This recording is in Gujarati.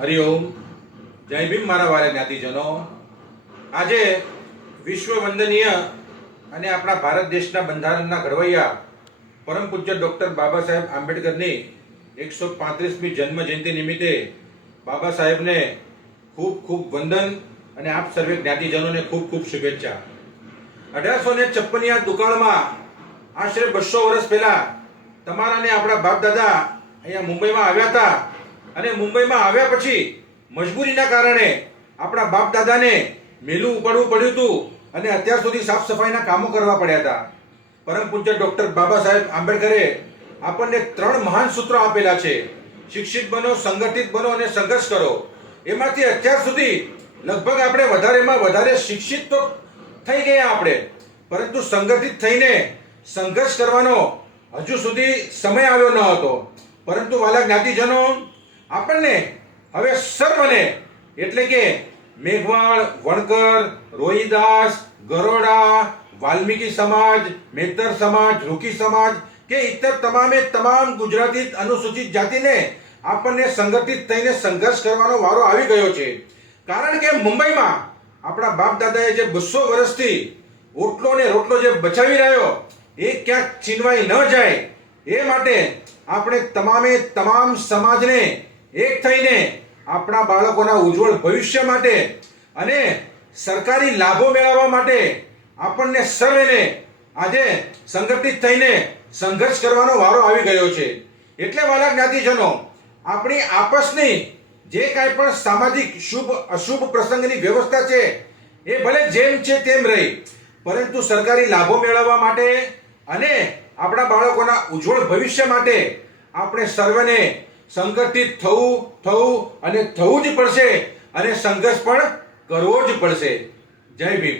હરિઓમ. જય ભીમ મારા વાલા જ્ઞાતિજનો. આજે વિશ્વ વંદનીય અને આપણા ભારત દેશના બંધારણના ઘડવૈયા પરમ પૂજ્ય ડૉક્ટર બાબા સાહેબ આંબેડકરની 135મી જન્મ જયંતિ નિમિત્તે બાબા સાહેબને ખૂબ ખૂબ વંદન અને આપ સર્વે જ્ઞાતિજનોને ખૂબ ખૂબ શુભેચ્છા. 1856 દુકાળમાં આશરે 200 વર્ષ પહેલા તમારા ને આપણા બાપ દાદા અહીંયા મુંબઈમાં આવ્યા હતા અને મુંબઈમાં આવ્યા પછી મજબૂરીના કારણે આપણા બાપ દાદાને મેલું ઉપાડવું પડ્યું હતું અને અત્યાર સુધી સાફ સફાઈના કામો કરવા પડ્યા હતા. પરમ પૂજ્ય ડૉક્ટર બાબા સાહેબ આંબેડકરે આપણને 3 મહાન સૂત્રો આપેલા છે: શિક્ષિત બનો, સંગઠિત બનો અને સંઘર્ષ કરો. એમાંથી અત્યાર સુધી લગભગ આપણે વધારેમાં વધારે શિક્ષિત તો થઈ ગયા આપણે, પરંતુ સંગઠિત થઈને સંઘર્ષ કરવાનો હજુ સુધી સમય આવ્યો ન હતો. પરંતુ વાલા જ્ઞાતિજનો, આપણને હવે સર્વને એટલે કે મેઘવાળ, વણકર, રોહિદાસ, ગરોડા, વાલ્મીકી સમાજ, મેતર સમાજ, રૂકી સમાજ કે ઇતર તમામ ગુજરાતી અનુસૂચિત જાતિને આપણને સંગઠિત થઈને સંઘર્ષ કરવાનો વારો આવી ગયો છે. કારણ કે મુંબઈમાં આપણા બાપ દાદાએ જે 200 વર્ષથી ઓટલો ને રોટલો જે બચાવી રહ્યો એ ક્યાંક છીનવાઈ ન જાય એ માટે આપણે તમામ સમાજને એક થઈને આપણા બાળકોના ઉજ્જવળ ભવિષ્ય માટે અને સરકારી લાભો મેળવવા માટે આપણને સર્વેને આજે સંગઠિત થઈને સંઘર્ષ કરવાનો વારો આવી ગયો છે. એટલે વાલા જ્ઞાતિજનો, આપણી આપસની જે કાંઈ પણ સામાજિક શુભ અશુભ પ્રસંગની વ્યવસ્થા છે એ ભલે જેમ છે તેમ રહી, પરંતુ સરકારી લાભો મેળવવા માટે અને આપણા બાળકોના ઉજ્જવળ ભવિષ્ય માટે આપણે સર્વને સંગઠિત થવું જ પડશે અને સંઘર્ષ પણ કરવો જ પડશે. જય ભીમ.